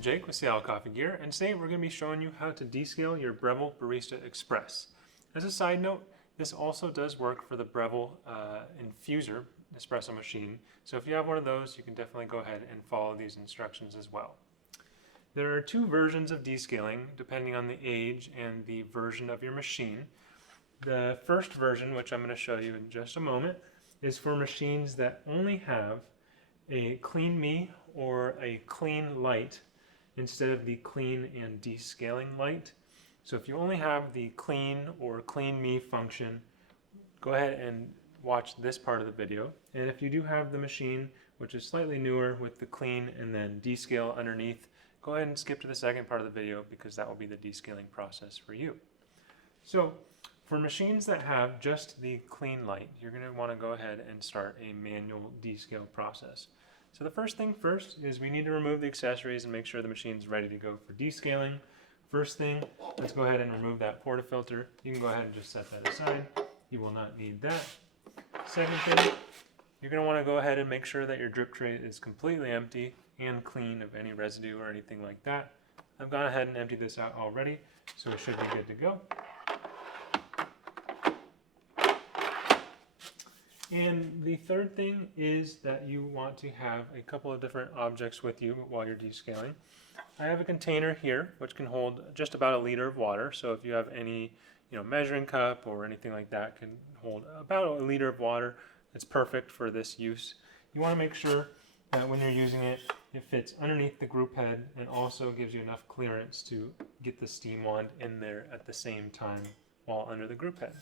Jake with Seattle Coffee Gear, and today we're going to be showing you how to descale your Breville Barista Express. As a side note, this also does work for the Breville Infuser espresso machine, so if you have one of those, you can definitely go ahead and follow these instructions as well. There are two versions of descaling depending on the age and the version of your machine. The first version, which I'm going to show you in just a moment, is for machines that only have a clean me or a clean light instead of the clean and descaling light. So if you only have the clean or clean me function, go ahead and watch this part of the video. And if you do have the machine, which is slightly newer with the clean and then descale underneath, go ahead and skip to the second part of the video because that will be the descaling process for you. So for machines that have just the clean light, you're going to want to go ahead and start a manual descale process. So the first thing first is we need to remove the accessories and make sure the machine's ready to go for descaling. First thing, let's go ahead and remove that portafilter. You can go ahead and just set that aside. You will not need that. Second thing, you're going to want to go ahead and make sure that your drip tray is completely empty and clean of any residue or anything like that. I've gone ahead and emptied this out already, so it should be good to go. And the third thing is that you want to have a couple of different objects with you while you're descaling. I have a container here which can hold just about 1 liter of water, so if you have any measuring cup or anything like that, can hold about 1 liter of water. It's perfect for this use. You want to make sure that when you're using it, it fits underneath the group head and also gives you enough clearance to get the steam wand in there at the same time while under the group head.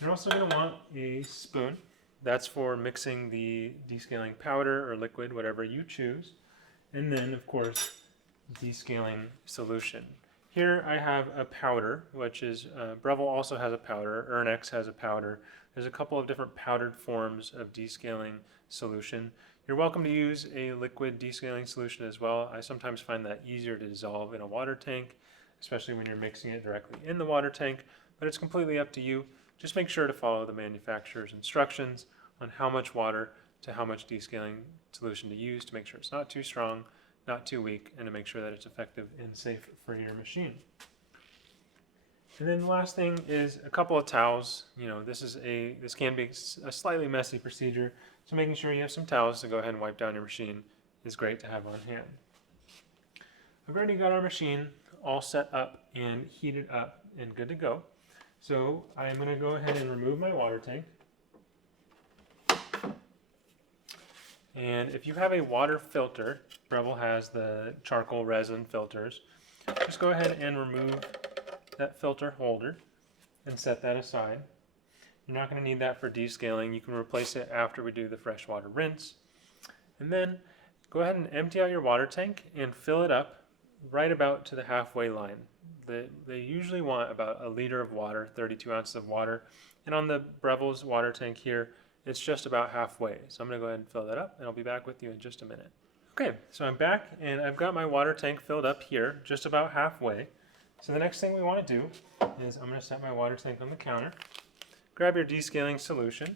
You're also going to want a spoon. That's for mixing the descaling powder or liquid, whatever you choose. And then, of course, descaling solution. Here I have a powder, which is, Breville also has a powder, Ernex has a powder. There's a couple of different powdered forms of descaling solution. You're welcome to use a liquid descaling solution as well. I sometimes find that easier to dissolve in a water tank, especially when you're mixing it directly in the water tank, but it's completely up to you. Just make sure to follow the manufacturer's instructions on how much water to how much descaling solution to use to make sure it's not too strong, not too weak, and to make sure that it's effective and safe for your machine. And then the last thing is a couple of towels. This can be a slightly messy procedure, so making sure you have some towels to go ahead and wipe down your machine is great to have on hand. I've already got our machine all set up and heated up and good to go. So I'm going to go ahead and remove my water tank. And if you have a water filter, Breville has the charcoal resin filters, just go ahead and remove that filter holder and set that aside. You're not going to need that for descaling. You can replace it after we do the freshwater rinse. And then go ahead and empty out your water tank and fill it up right about to the halfway line. They usually want about 1 liter of water, 32 ounces of water, and on the Breville's water tank here, it's just about halfway. So I'm going to go ahead and fill that up, and I'll be back with you in just a minute. Okay, so I'm back, and I've got my water tank filled up here, just about halfway. So the next thing we want to do is I'm going to set my water tank on the counter, grab your descaling solution,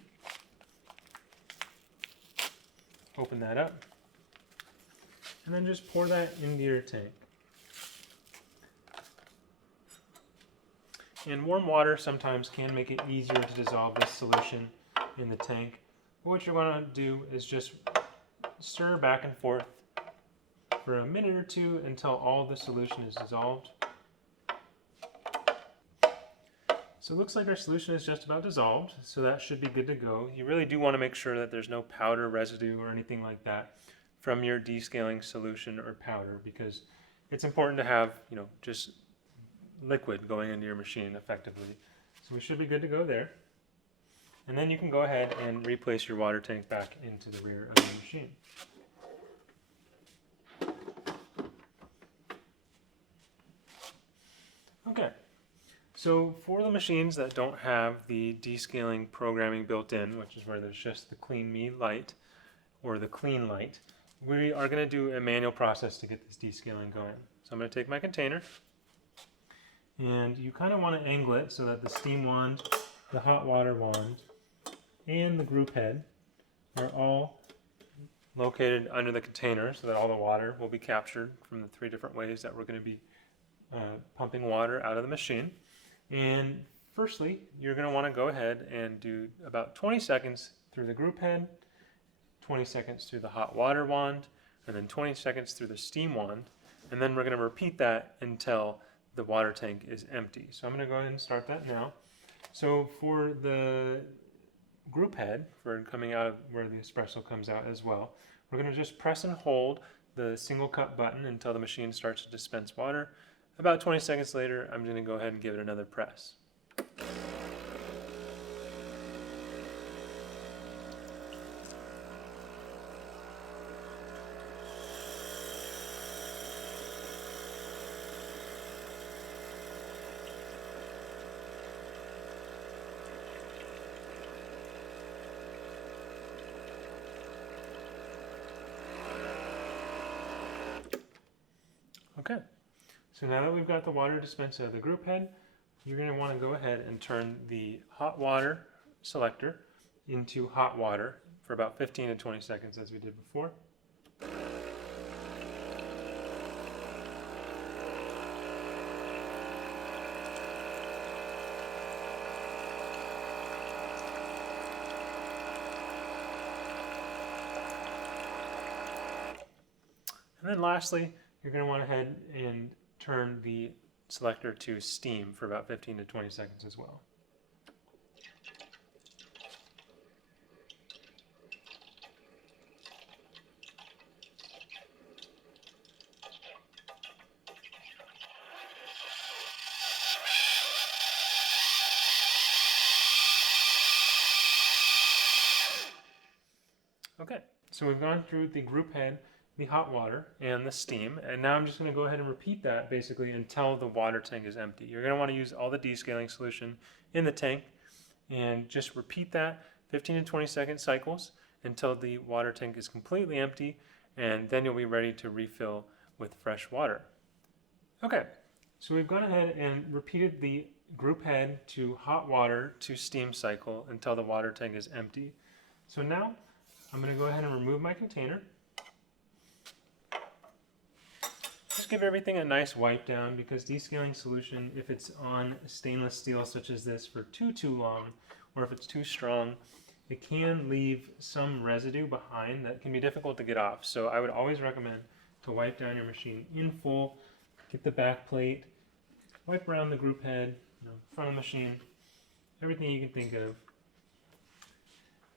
open that up, and then just pour that into your tank. And warm water sometimes can make it easier to dissolve this solution in the tank. But what you're going to do is just stir back and forth for a minute or two until all the solution is dissolved. So it looks like our solution is just about dissolved, so that should be good to go. You really do want to make sure that there's no powder residue or anything like that from your descaling solution or powder, because it's important to have, just liquid going into your machine effectively. So we should be good to go there. And then you can go ahead and replace your water tank back into the rear of your machine. Okay, so for the machines that don't have the descaling programming built in, which is where there's just the clean me light or the clean light, we are going to do a manual process to get this descaling going. So I'm going to take my container, and you kind of want to angle it so that the steam wand, the hot water wand, and the group head are all located under the container so that all the water will be captured from the 3 different ways that we're going to be pumping water out of the machine. And firstly, you're going to want to go ahead and do about 20 seconds through the group head, 20 seconds through the hot water wand, and then 20 seconds through the steam wand. And then we're going to repeat that until the water tank is empty. So I'm going to go ahead and start that now. So for the group head, for coming out of where the espresso comes out as well, we're going to just press and hold the single cup button until the machine starts to dispense water. About 20 seconds later, I'm going to go ahead and give it another press. Okay, so now that we've got the water dispensed out of the group head, you're going to want to go ahead and turn the hot water selector into hot water for about 15 to 20 seconds as we did before. And then lastly, you're going to want to head and turn the selector to steam for about 15 to 20 seconds as well. Okay, so we've gone through the group head, the hot water, and the steam, and now I'm just going to go ahead and repeat that basically until the water tank is empty. You're going to want to use all the descaling solution in the tank and just repeat that 15 to 20 second cycles until the water tank is completely empty, and then you'll be ready to refill with fresh water. Okay, so we've gone ahead and repeated the group head to hot water to steam cycle until the water tank is empty. So now I'm going to go ahead and remove my container. Just give everything a nice wipe down, because descaling solution, if it's on stainless steel such as this for too long, or if it's too strong, it can leave some residue behind that can be difficult to get off. So I would always recommend to wipe down your machine in full, get the back plate, wipe around the group head, front of the machine, everything you can think of.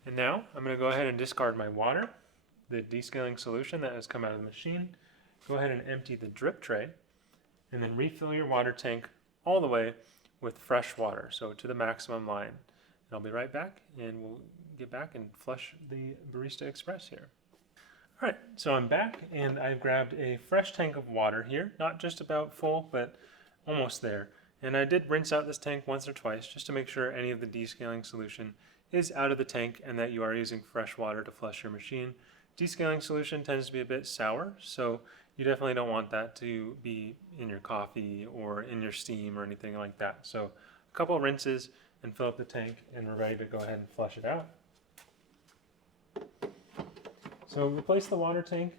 And now I'm going to go ahead and discard my water, the descaling solution that has come out of the machine. Go ahead and empty the drip tray, and then refill your water tank all the way with fresh water, so to the maximum line. And I'll be right back, and we'll get back and flush the Barista Express here. All right, so I'm back, and I've grabbed a fresh tank of water here, not just about full, but almost there. And I did rinse out this tank once or twice just to make sure any of the descaling solution is out of the tank and that you are using fresh water to flush your machine. Descaling solution tends to be a bit sour, so you definitely don't want that to be in your coffee or in your steam or anything like that. So a couple of rinses and fill up the tank, and we're ready to go ahead and flush it out. So replace the water tank,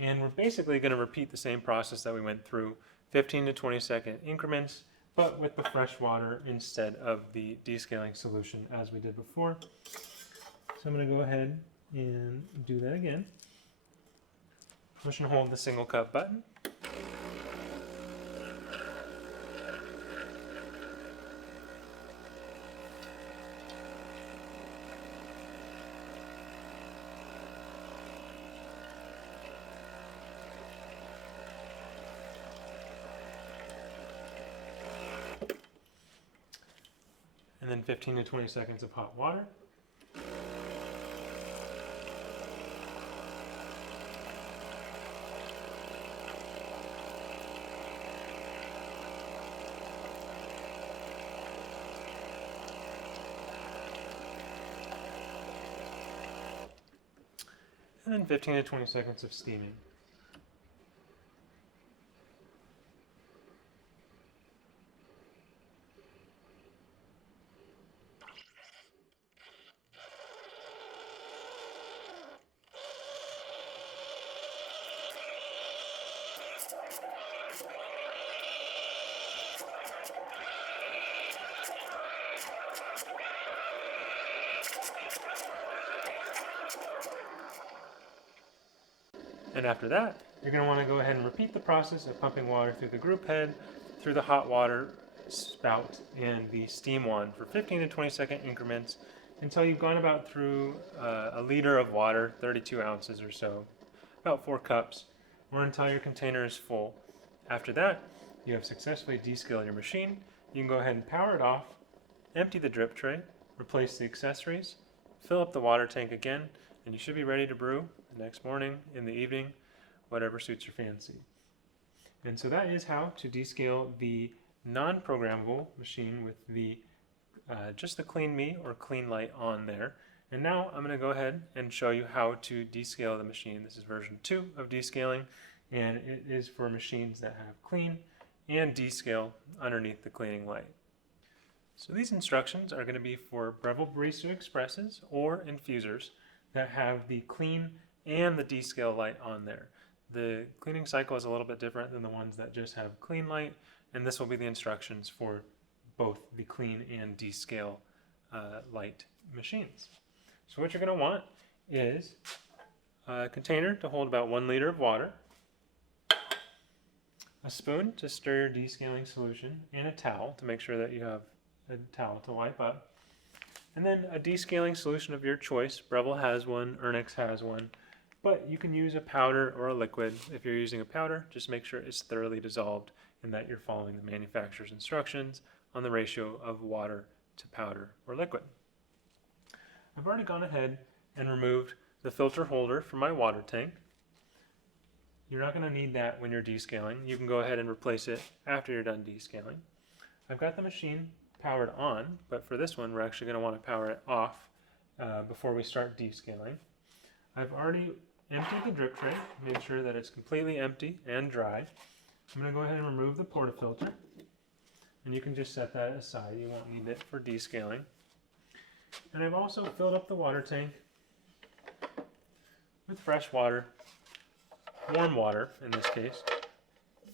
and we're basically going to repeat the same process that we went through, 15 to 20 second increments, but with the fresh water instead of the descaling solution as we did before. So I'm going to go ahead and do that again. Push and hold the single cup button. And then 15 to 20 seconds of hot water. And then 15 to 20 seconds of steaming. And after that, you're going to want to go ahead and repeat the process of pumping water through the group head, through the hot water spout, and the steam wand for 15 to 20-second increments until you've gone about through a liter of water, 32 ounces or so, about 4 cups, or until your container is full. After that, you have successfully descaled your machine. You can go ahead and power it off, empty the drip tray, replace the accessories, fill up the water tank again, and you should be ready to brew the next morning, in the evening, whatever suits your fancy. And so that is how to descale the non-programmable machine with the just the Clean Me or Clean Light on there. And now I'm going to go ahead and show you how to descale the machine. This is version 2 of descaling, and it is for machines that have clean and descale underneath the cleaning light. So these instructions are going to be for Breville Barista Expresses or Infusers that have the clean and the descale light on there. The cleaning cycle is a little bit different than the ones that just have clean light, and this will be the instructions for both the clean and descale light machines. So what you're going to want is a container to hold about 1 liter of water, a spoon to stir your descaling solution, and a towel to make sure that you have a towel to wipe up, and then a descaling solution of your choice. Breville has one, Ernix has one, but you can use a powder or a liquid. If you're using a powder, just make sure it's thoroughly dissolved and that you're following the manufacturer's instructions on the ratio of water to powder or liquid. I've already gone ahead and removed the filter holder from my water tank. You're not going to need that when you're descaling. You can go ahead and replace it after you're done descaling. I've got the machine powered on, but for this one we're actually going to want to power it off before we start descaling. I've already emptied the drip tray, made sure that it's completely empty and dry. I'm going to go ahead and remove the portafilter, and you can just set that aside. You won't need it for descaling. And I've also filled up the water tank with fresh water, warm water in this case,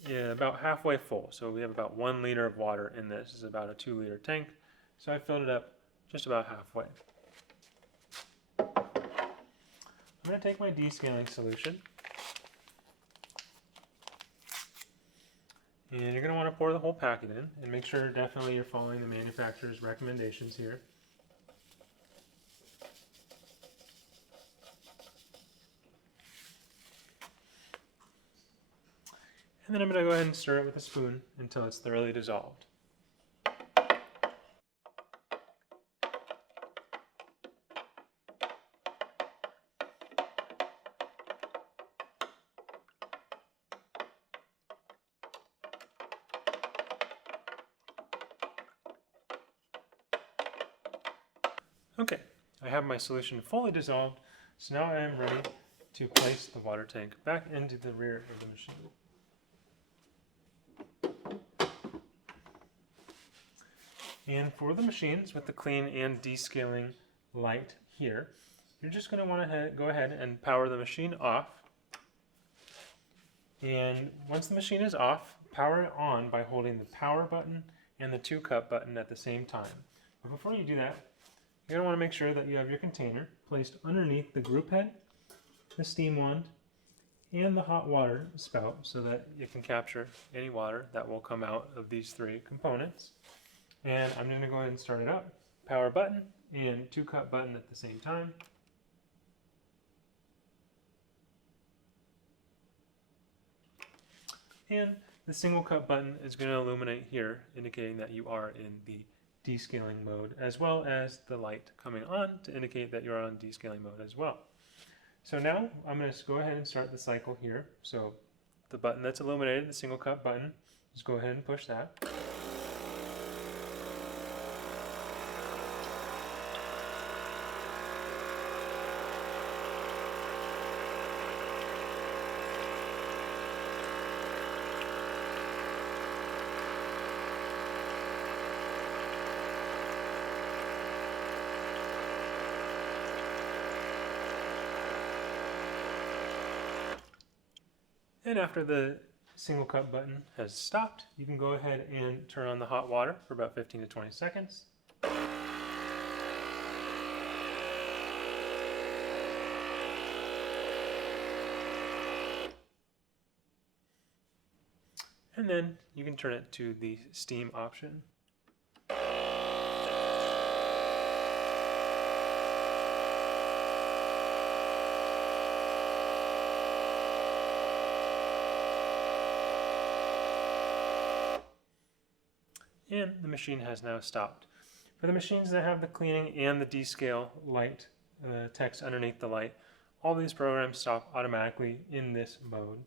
about halfway full. So we have about 1 liter of water in this. This is about a 2-liter tank, so I filled it up just about halfway. I'm going to take my descaling solution, and you're going to want to pour the whole packet in, and make sure definitely you're following the manufacturer's recommendations here. And then I'm going to go ahead and stir it with a spoon until it's thoroughly dissolved. Okay, I have my solution fully dissolved, so now I am ready to place the water tank back into the rear of the machine. And for the machines with the clean and descaling light here, you're just going to want to go ahead and power the machine off. And once the machine is off, power it on by holding the power button and the 2-cup button at the same time. But before you do that, you're going to want to make sure that you have your container placed underneath the group head, the steam wand, and the hot water spout so that you can capture any water that will come out of these 3 components. And I'm going to go ahead and start it up. Power button and 2-cup button at the same time. And the single cup button is going to illuminate here, indicating that you are in the descaling mode, as well as the light coming on to indicate that you're on descaling mode as well. So now I'm going to go ahead and start the cycle here. So the button that's illuminated, the single cup button, just go ahead and push that. And after the single cup button has stopped, you can go ahead and turn on the hot water for about 15 to 20 seconds. and then you can turn it to the steam option. And the machine has now stopped. For the machines that have the cleaning and the descale light, text underneath the light, all these programs stop automatically in this mode.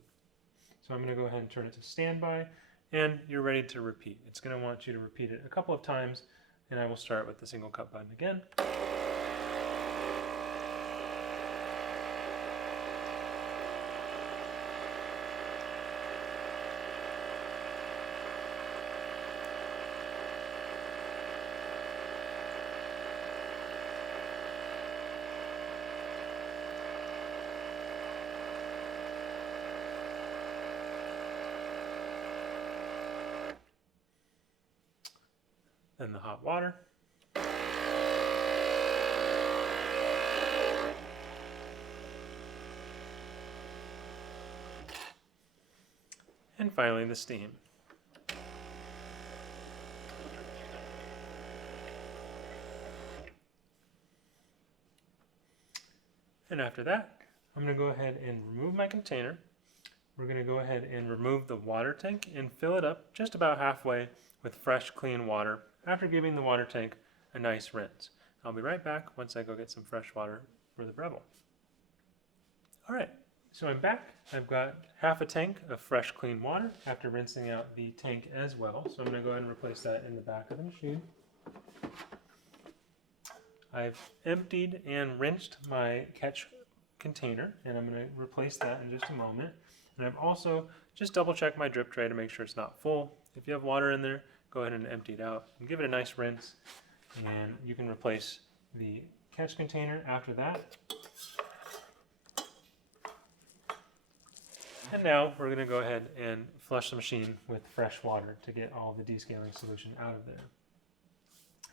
So I'm going to go ahead and turn it to standby, and you're ready to repeat. It's going to want you to repeat it a couple of times, and I will start with the single cup button again. Then the hot water. And finally the steam. And after that, I'm going to go ahead and remove my container. We're going to go ahead and remove the water tank and fill it up just about halfway with fresh, clean water after giving the water tank a nice rinse. I'll be right back once I go get some fresh water for the Breville. Alright, so I'm back. I've got half a tank of fresh, clean water after rinsing out the tank as well. So I'm going to go ahead and replace that in the back of the machine. I've emptied and rinsed my catch container, and I'm going to replace that in just a moment. And I've also just double checked my drip tray to make sure it's not full. If you have water in there, go ahead and empty it out and give it a nice rinse. And you can replace the catch container after that. And now we're going to go ahead and flush the machine with fresh water to get all the descaling solution out of there.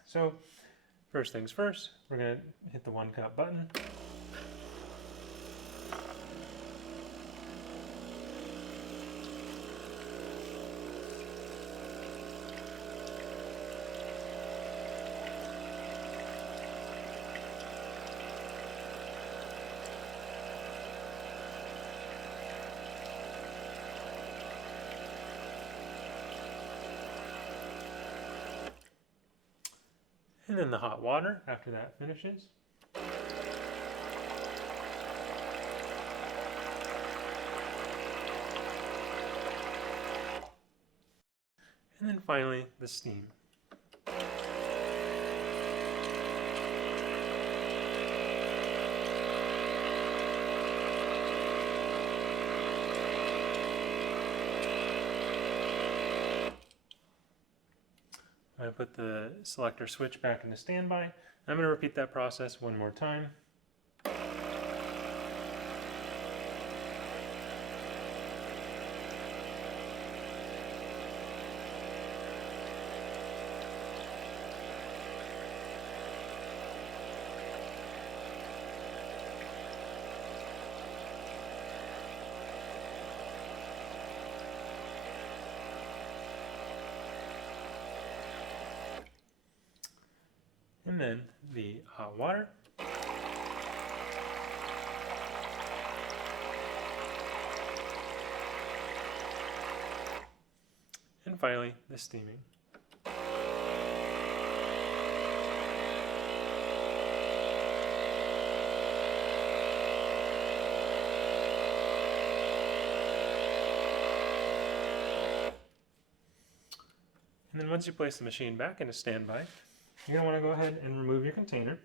So first things first, we're going to hit the 1 cup button. And then the hot water after that finishes. And then finally the steam. I'm going to put the selector switch back into standby. I'm going to repeat that process one more time. And then the hot water. And finally, the steaming. And then once you place the machine back into standby, you're going to want to go ahead and remove your container.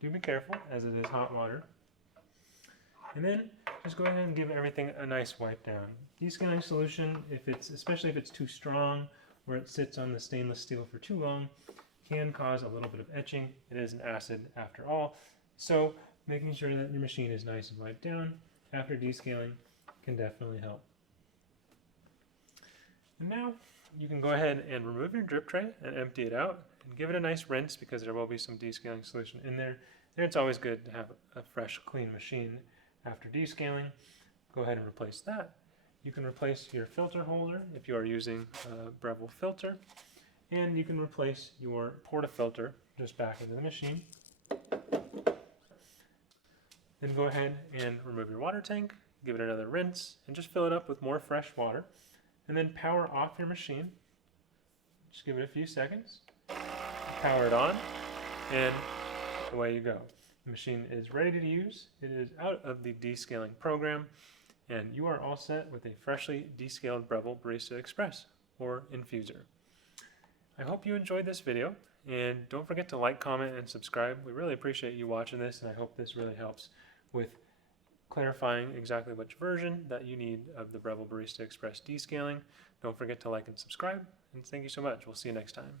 Do be careful, as it is hot water. And then just go ahead and give everything a nice wipe down. Descaling solution, especially if it's too strong or it sits on the stainless steel for too long, can cause a little bit of etching. It is an acid after all. So making sure that your machine is nice and wiped down after descaling can definitely help. And now you can go ahead and remove your drip tray and empty it out and give it a nice rinse because there will be some descaling solution in there. And it's always good to have a fresh, clean machine after descaling. Go ahead and replace that. You can replace your filter holder if you are using a Breville filter, and you can replace your portafilter just back into the machine. Then go ahead and remove your water tank, give it another rinse, and just fill it up with more fresh water. And then power off your machine. Just give it a few seconds. Power it on, and away you go. The machine is ready to use. It is out of the descaling program, and you are all set with a freshly descaled Breville Barista Express, or Infuser. I hope you enjoyed this video, and don't forget to like, comment, and subscribe. We really appreciate you watching this, and I hope this really helps with clarifying exactly which version that you need of the Breville Barista Express descaling. Don't forget to like and subscribe, and thank you so much. We'll see you next time.